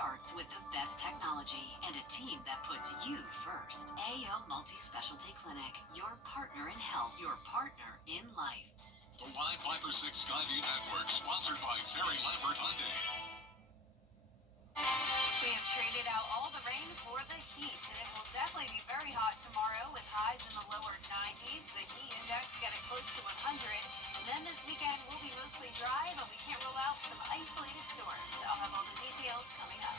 starts with the best technology and a team that puts you first. AO Multi-Specialty Clinic, your partner in health, your partner in life. The Live Viper 6 Skyview Network, sponsored by Terry Lambert Hyundai. We have traded out all the rain for the heat, and it will definitely be very hot tomorrow with highs in the lower 90s. The heat index getting close to 100. And then this weekend will be mostly dry, but we can't rule out some isolated storms. I'll have all the details coming up.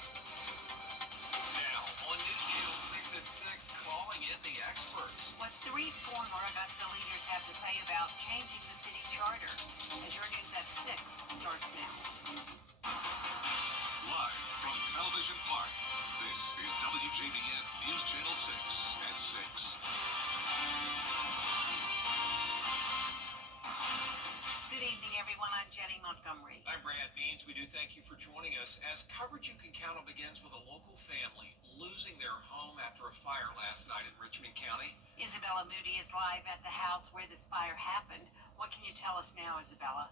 Now, on News Channel 6 at 6, calling in the experts. What 3 former Augusta leaders have to say about changing the city charter. As your news at 6 starts now. Live from Television Park, this is WJBF News Channel 6 at 6. Good evening, everyone. I'm Jenny Montgomery. I'm Brad Means. We do thank you for joining us as coverage you can count on begins with a local family losing their home after a fire last night in Richmond County. Isabella Moody is live at the house where this fire happened. What can you tell us now, Isabella?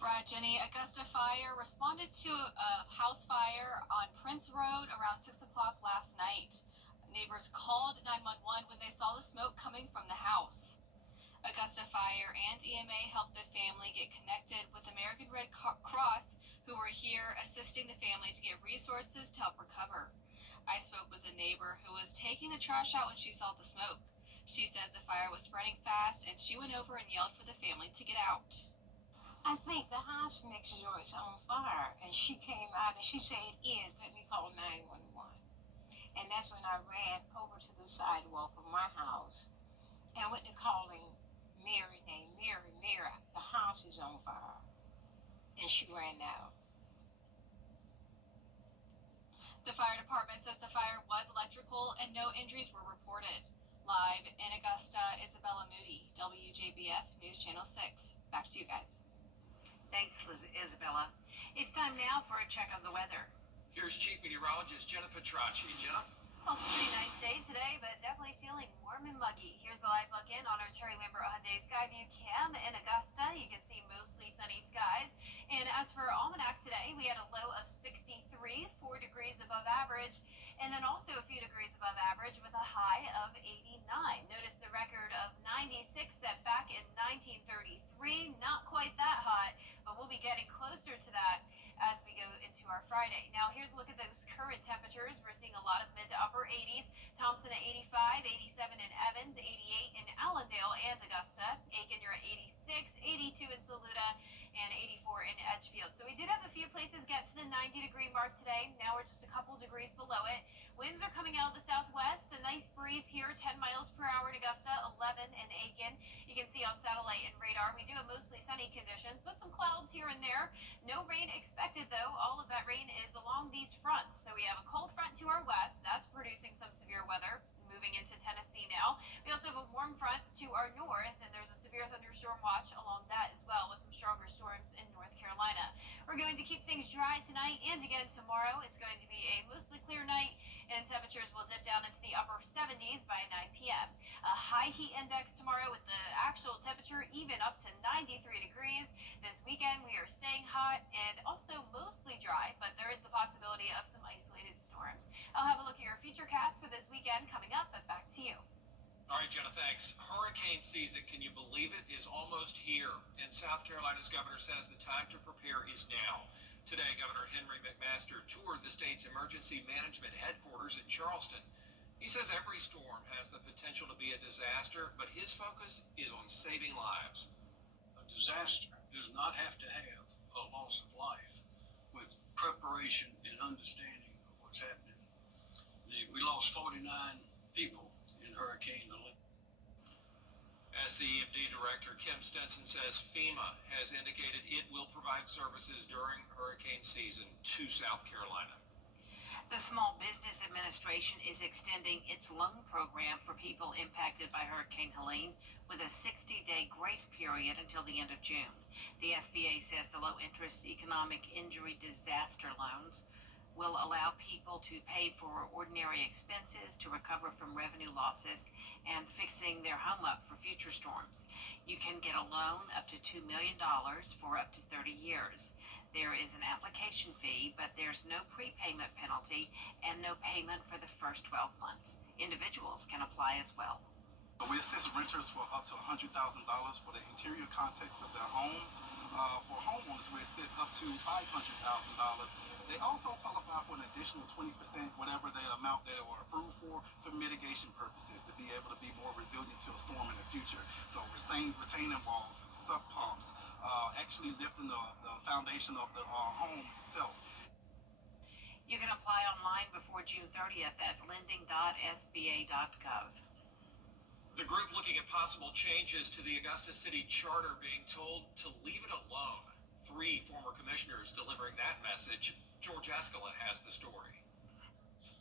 Brad, Jenny, Augusta Fire responded to a house fire on Prince Road around 6 o'clock last night. Neighbors called 911 when they saw the smoke coming from the house. Augusta Fire and EMA helped the family get connected with American Red Cross, who were here assisting the family to get resources to help recover. I spoke with a neighbor who was taking the trash out when she saw the smoke. She says the fire was spreading fast and she went over and yelled for the family to get out. I think the house next door is on fire, and she came out and she said it is. Let me call 911. And that's when I ran over to the sidewalk of my house and went to calling Mary, named Mary. Mary, the house is on fire. And she ran out. The fire department says the fire was electrical and no injuries were reported. Live in Augusta, Isabella Moody, WJBF News Channel 6. Back to you guys. Thanks, Isabella. It's time now for a check of the weather. Here's Chief Meteorologist Jenna Petracci. Jenna? Well, it's a pretty nice day today, but definitely feeling warm and muggy. Here's a live look in on our Terry Lambert Hyundai Skyview cam in Augusta. You can see mostly sunny skies. And as for Almanac today, we had a low of 63, 4 degrees above average, and then also a few degrees above average with a high of 89. Notice the record of 96 set back in 1933. Not quite that hot, but we'll be getting closer to that as we go into our Friday. Now, here's a look at those current temperatures. We're seeing a lot of mid to upper 80s. Thompson at 85, 87 in Evans, 88 in Allendale and Augusta. Aiken, you're at 86, 82 in Saluda, and 84 in Edgefield. So we did have a few places get to the 90-degree mark today. Now we're just a couple degrees below it. Winds are coming out of the southwest. A nice breeze here, 10 miles per hour in Augusta, 11 in Aiken. You can see on satellite and radar, we do have mostly sunny conditions, but some clouds here and there. No rain expected, though. All of that rain is along these fronts. So we have a cold front to our west. That's producing some severe weather. Moving into Tennessee now. We also have a warm front to our north, and there's a severe thunderstorm watch along that as well, with some stronger storms in North Carolina. We're going to keep things dry tonight and again tomorrow. It's going to be a mostly clear night, and temperatures will dip down into the upper 70s by 9 p.m. A high heat index tomorrow with the actual temperature even up to 93 degrees. This weekend we are staying hot and also mostly dry, but there is the possibility of some isolated storms. I'll have a look at your futurecast for this weekend coming up, but back to you. All right, Jenna, thanks. Hurricane season, can you believe it, is almost here. And South Carolina's governor says the time to prepare is now. Today, Governor Henry McMaster toured the state's emergency management headquarters in Charleston. He says every storm has the potential to be a disaster, but his focus is on saving lives. A disaster does not have to have a loss of life with preparation and understanding of what's happening. We lost 49 people in Hurricane Helene. SCEMD Director Kim Stenson says FEMA has indicated it will provide services during hurricane season to South Carolina. The Small Business Administration is extending its loan program for people impacted by Hurricane Helene with a 60-day grace period until the end of June. The SBA says the low-interest economic injury disaster loans will allow people to pay for ordinary expenses, to recover from revenue losses, and fixing their home up for future storms. You can get a loan up to $2 million for up to 30 years. There is an application fee, but there's no prepayment penalty and no payment for the first 12 months. Individuals can apply as well. We assist renters for up to $100,000 for the interior context of their homes. For homeowners, we assist up to $500,000. They also qualify for an additional 20%, whatever the amount they were approved for mitigation purposes, to be able to be more resilient to a storm in the future. So retaining walls, sub pumps, actually lifting the foundation of the home itself. You can apply online before June 30th at lending.sba.gov. The group looking at possible changes to the Augusta City Charter being told to leave it alone. 3 former commissioners delivering that message. George Escalon has the story.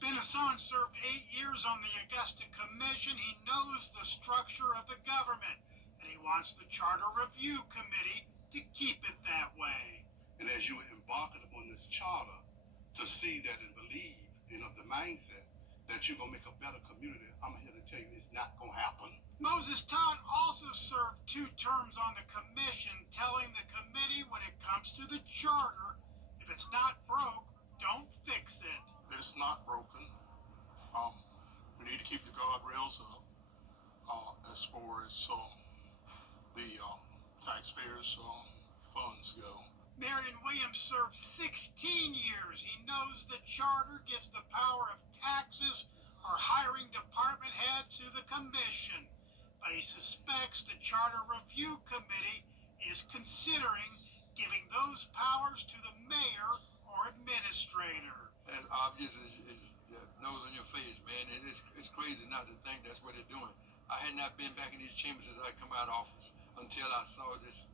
Ben Hassan served 8 years on the Augusta Commission. He knows the structure of the government, and he wants the Charter Review Committee to keep it that way. And as you embark upon this charter, to see that and believe in the mindset that you're going to make a better community, I'm here to tell you it's not going to happen. Moses Todd also served 2 terms on the commission, telling the committee when it comes to the charter, if it's not broke, don't fix it. It's not broken. We need to keep the guardrails up as far as the taxpayers' funds go. Marion Williams served 16 years. He knows the charter gives the power of taxes or hiring department head to the commission, but he suspects the Charter Review Committee is considering giving those powers to the mayor or administrator. As obvious as the nose on your face, man, and it's crazy not to think that's what they're doing. I had not been back in these chambers since I come out of office until I saw this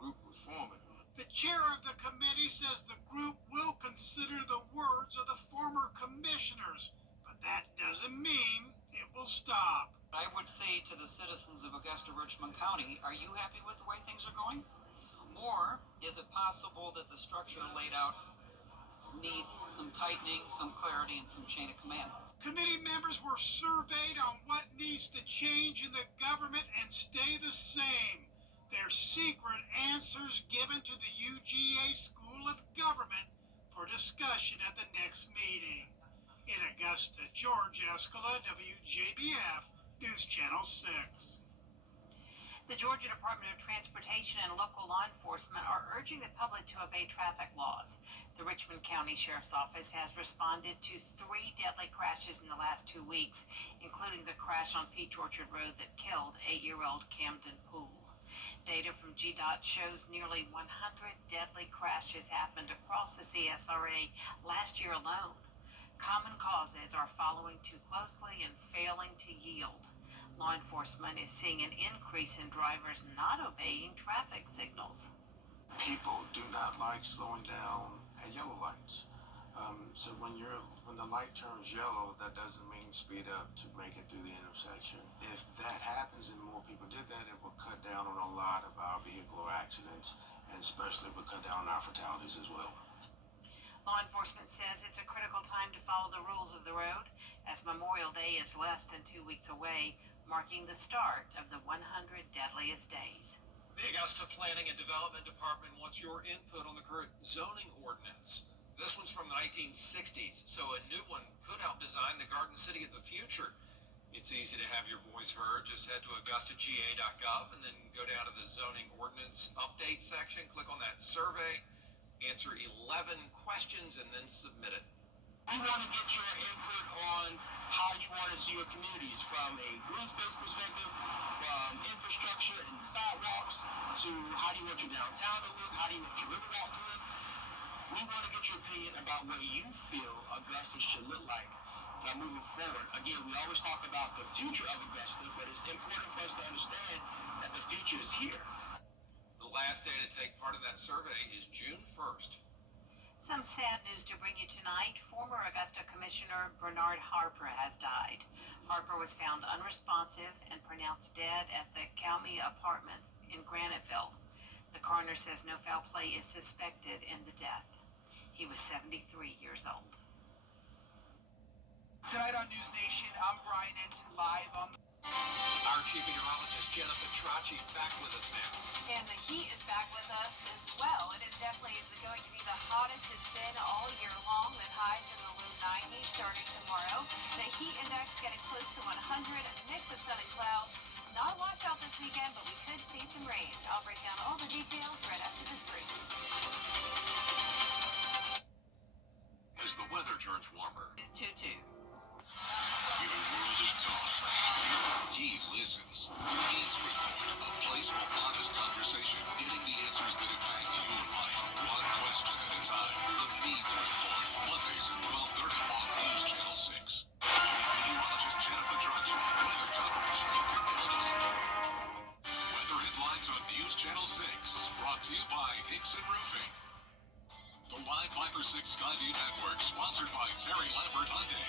group was forming. The chair of the committee says the group will consider the words of the former commissioners, but that doesn't mean it will stop. I would say to the citizens of Augusta Richmond County, are you happy with the way things are going? Or is it possible that the structure laid out needs some tightening, some clarity, and some chain of command? Committee members were surveyed on what needs to change in the government and stay the same. Their secret answers given to the UGA School of Government for discussion at the next meeting. In Augusta, George Escalon, WJBF, News Channel 6. The Georgia Department of Transportation and local law enforcement are urging the public to obey traffic laws. The Richmond County Sheriff's Office has responded to 3 deadly crashes in the last 2 weeks, including the crash on Peach Orchard Road that killed 8-year-old Camden Poole. Data from GDOT shows nearly 100 deadly crashes happened across the CSRA last year alone. Common causes are following too closely and failing to yield. Law enforcement is seeing an increase in drivers not obeying traffic signals. People do not like slowing down at yellow lights. So when the light turns yellow, that doesn't mean speed up to make it through the intersection. If that happens and more people did that, it will cut down on a lot of our vehicular accidents, and especially will cut down on our fatalities as well. Law enforcement says it's a critical time to follow the rules of the road, as Memorial Day is less than 2 weeks away, marking the start of the 100 deadliest days. The Augusta Planning and Development Department wants your input on the current zoning ordinance. This one's from the 1960s, so a new one could help design the Garden City of the future. It's easy to have your voice heard. Just head to AugustaGA.gov and then go down to the zoning ordinance update section. Click on that survey, answer 11 questions, and then submit it. We want to get your input on how you want to see your communities, from a green space perspective, from infrastructure and sidewalks, to how do you want your downtown to look, how do you want your riverwalk to look. We want to get your opinion about what you feel Augusta should look like moving forward. Again, we always talk about the future of Augusta, but it's important for us to understand that the future is here. The last day to take part in that survey is June 1st. Some sad news to bring you tonight. Former Augusta Commissioner Bernard Harper has died. Harper was found unresponsive and pronounced dead at the Calme Apartments in Graniteville. The coroner says no foul play is suspected in the death. He was 73 years old. Tonight on News Nation, I'm Brian Enton live on the Our chief meteorologist, Jennifer Tracci, back with us now. And the heat is back with us as well. It is definitely going to be the hottest it's been all year long, with highs in the low 90s starting tomorrow. The heat index getting close to 100, a mix of sunny clouds. Not a washout this weekend, but we could see some rain. I'll break down all the details right after this break. As the weather turns warmer, 2-2. when the world is talk, he listens. Needs Report, a place for honest conversation, getting the answers that impact your life, one question at a time. The Needs Report, Mondays at 12:30 on News Channel 6. Chief Meteorologist Jennifer Tracci, weather coverage you can count on. Weather headlines on News Channel 6, brought to you by Hickson Roofing. The Live Viper 6 Skyview Network, sponsored by Terry Lambert Hyundai.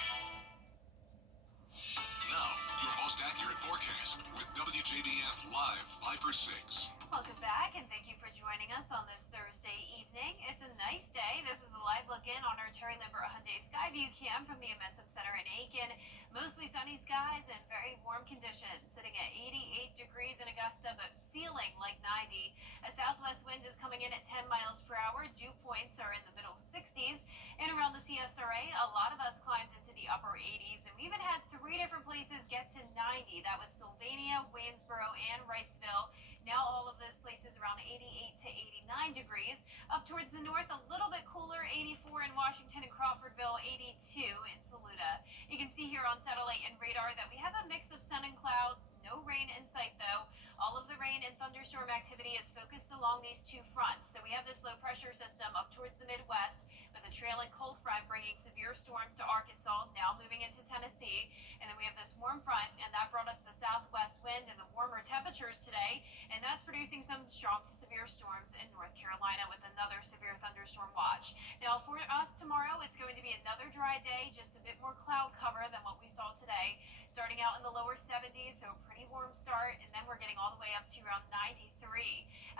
Now, your most accurate forecast with WJBF Live Viper 6. Welcome back, and thank you for joining us on this Thursday evening. It's a nice day. This is a live look in on our Terry Lambert Hyundai Skyview cam from the Amentum Center in Aiken. Mostly sunny skies and very warm conditions, sitting at 88 degrees in Augusta, but feeling like 90. A southwest wind is coming in at 10 miles per hour. Dew points are in the middle 60s. And around the CSRA, a lot of us climbed into the upper 80s, and we even had 3 different places get to 90. That was Sylvania, Waynesboro, and Wrightsville. Now all of those places around 88 to 89 degrees. Up towards the north, a little bit cooler, 84 in Washington and Crawfordville, 82 in Saluda. You can see here on satellite and radar that we have a mix of sun and clouds. No rain in sight, though. All of the rain and thunderstorm activity is focused along these 2 fronts. So we have this low pressure system up towards the Midwest, with a trailing cold front bringing severe storms to Arkansas, now moving into Tennessee. And then we have this warm front, and that brought us the southwest wind and the warmer temperatures today. And that's producing some strong to severe storms in North Carolina, with another severe thunderstorm watch. Now for us tomorrow, it's going to be another dry day, just a bit more cloud cover than what we saw today. Starting out in the lower 70s, so a pretty warm start, and then we're getting all the way up to around 93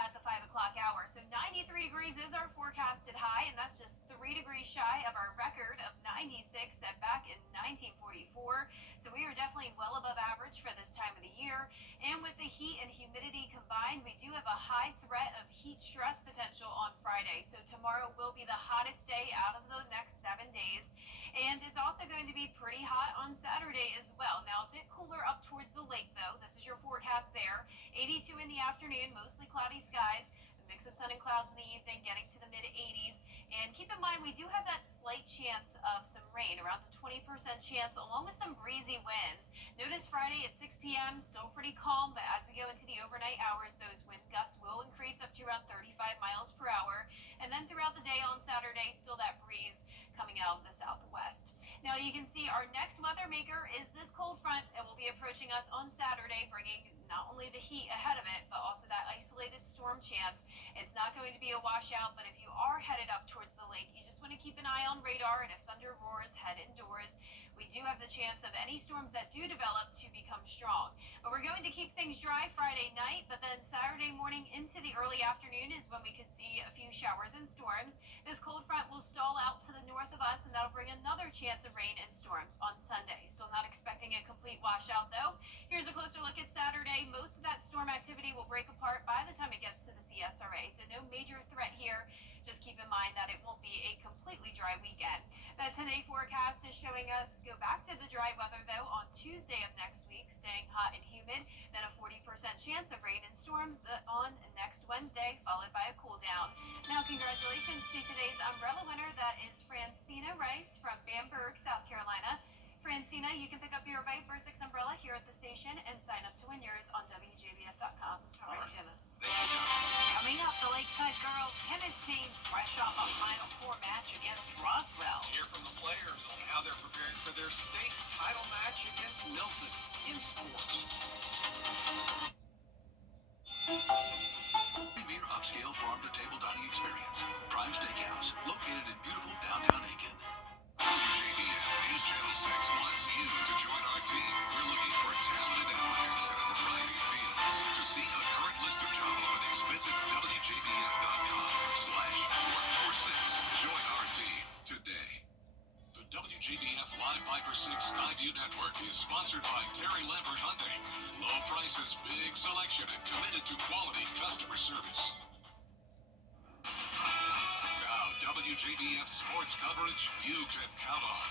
at the 5 o'clock hour. So 93 degrees is our forecasted high, and that's just 3 degrees shy of our record of 96 set back in 1944. So we are definitely well above average for this time of the year. And with the heat and humidity combined, we do have a high threat of heat stress potential on Friday. So tomorrow will be the hottest day out of the next 7 days. And it's also going to be pretty hot on Saturday as well. Now, a bit cooler up towards the lake, though. This is your forecast there. 82 in the afternoon, mostly cloudy skies. A mix of sun and clouds in the evening, getting to the mid-80s. And keep in mind, we do have that slight chance of some rain, around the 20% chance, along with some breezy winds. Notice Friday at 6 p.m., still pretty calm, but as we go into the overnight hours, those wind gusts will increase up to around 35 miles per hour. And then throughout the day on Saturday, still that breeze coming out of the southwest. Now you can see our next weather maker is this cold front. It will be approaching us on Saturday, bringing not only the heat ahead of it, but also that isolated storm chance. It's not going to be a washout, but if you are headed up towards the lake, you just want to keep an eye on radar, and if thunder roars, head indoors. We do have the chance of any storms that do develop to become strong. But we're going to keep things dry Friday night, but then Saturday morning into the early afternoon is when we could see a few showers and storms. This cold front will stall out to the north of us, and that'll bring another chance of rain and storms on Sunday. Still not expecting a complete washout, though. Here's a closer look at Saturday. Most of that storm activity will break apart by the time it gets to the CSRA, so no major threat here. Just keep in mind that it won't be a completely dry weekend. The 10-day forecast is showing us go back to the dry weather, though, on Tuesday of next week, staying hot and humid, then a 40% chance of rain and storms on next Wednesday, followed by a cool down. Now, congratulations to today's umbrella winner. That is Francina Rice from Bamberg, South Carolina. Francina, you can pick up your Viper 6 umbrella here at the station and sign up to win yours on WJBF.com. All right, Jenna. Coming up, the Lakeside girls tennis team fresh off a Final Four match against Roswell. Hear from the players on how they're preparing for their state title match against Milton in sports. Premier upscale farm-to-table dining experience. Prime Steakhouse, located in beautiful downtown Aiken. WJBF News Channel 6 wants you to join our team. We're looking for talented applicants in a variety of fields. To see a current list of job openings, visit WJBF.com/workforce6. Join our team today. The WJBF Live Viper 6 6 Skyview Network is sponsored by Terry Lambert Hyundai. Low prices, big selection, and committed to quality customer service. Now, WJBF sports coverage you can count on.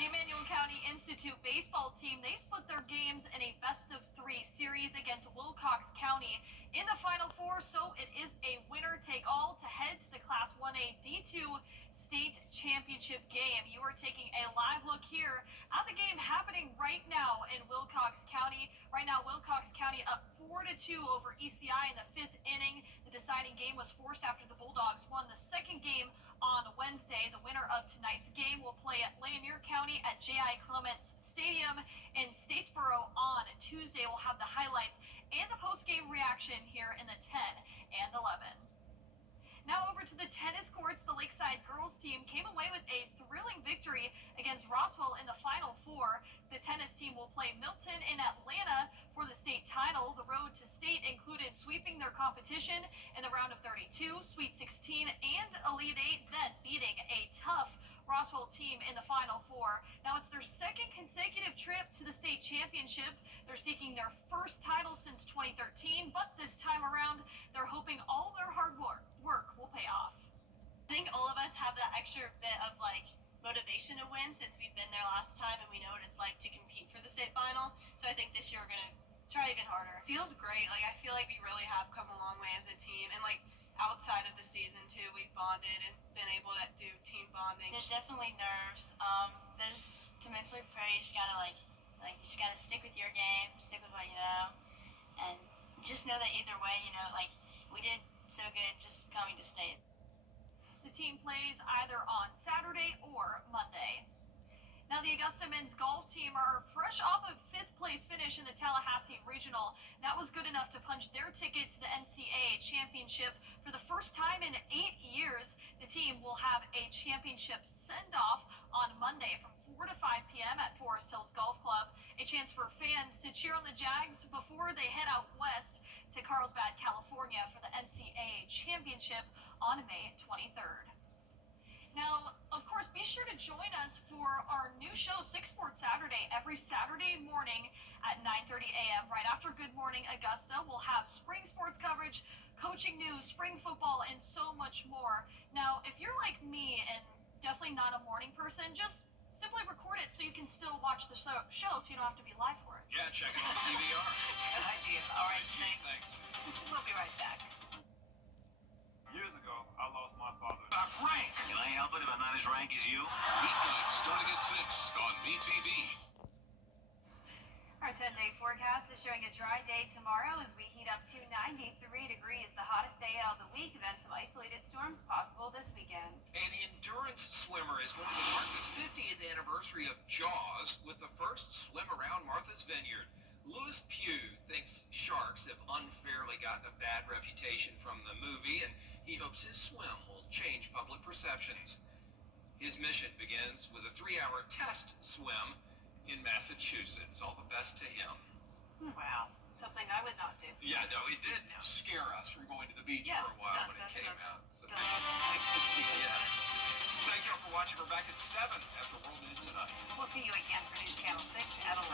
The Emmanuel County Institute baseball team, they split their games in a best-of-3 series against Wilcox County in the Final Four, so it is a winner-take-all to head to the Class 1A D2 state championship game. You are taking a live look here at the game happening right now in Wilcox County. Right now, Wilcox County up 4-2 over ECI in the 5th inning. The deciding game was forced after the Bulldogs won the second game on Wednesday. The winner of tonight's game will play at Lanier County at J.I. Clements Stadium in Statesboro on Tuesday. We'll have the highlights and the post-game reaction here in the 10 and 11. Now over to the tennis courts. The Lakeside girls team came away with a thrilling victory against Roswell in the Final Four. The tennis team will play Milton in Atlanta for the state title. The road to state included sweeping their competition in the round of 32, Sweet 16, and Elite 8, then beating a tough Roswell team in the Final Four. Now it's their second consecutive trip to the state championship. They're seeking their first title since 2013, but this time around, they're hoping all their hard work will pay off. I think all of us have that extra bit of motivation to win since we've been there last time and we know what it's like to compete for the state final. So I think this year we're gonna try even harder. Feels great. I feel like we really have come a long way as a team, and outside of the season too, we've bonded and been able to do team bonding. There's definitely nerves. There's to mentally prepare. You just gotta you just gotta stick with your game, stick with what you know, and just know that either way, we did so good just coming to state. The team plays either on Saturday or Monday. Now the Augusta men's golf team are fresh off a 5th place finish in the Tallahassee Regional. That was good enough to punch their ticket to the NCAA championship for the first time in 8 years. The team will have a championship send-off on Monday from 4 to 5 p.m. at Forest Hills Golf Club. A chance for fans to cheer on the Jags before they head out west to Carlsbad, California for the NCAA championship on May 23rd. Now, of course, be sure to join us for our new show, 6 Sports Saturday, every Saturday morning at 9:30 a.m. Right after Good Morning Augusta, we'll have spring sports coverage, coaching news, spring football, and so much more. Now, if you're like me and definitely not a morning person, just simply record it so you can still watch the show so you don't have to be live for it. Yeah, check it on the DVR. Good idea. All right, thanks. Thanks. We'll be right back. Years ago, I lost my father. Frank, can I help it if I'm not as rank as you? Weeknights starting at 6 on MeTV. Our 10-day forecast is showing a dry day tomorrow as we heat up to 93 degrees, the hottest day out of the week. Then some isolated storms possible this weekend. An endurance swimmer is going to mark the 50th anniversary of Jaws with the first swim around Martha's Vineyard. Louis Pugh thinks sharks have unfairly gotten a bad reputation from the movie, and he hopes his swim will change public perceptions. His mission begins with a 3-hour test swim in Massachusetts. All the best to him. Wow. Something I would not do. Yeah, no, it did scare us from going to the beach for a while when it came out. So. Yeah. Thank you all for watching. We're back at 7 after World News Tonight. We'll see you again for News Channel 6 at 11.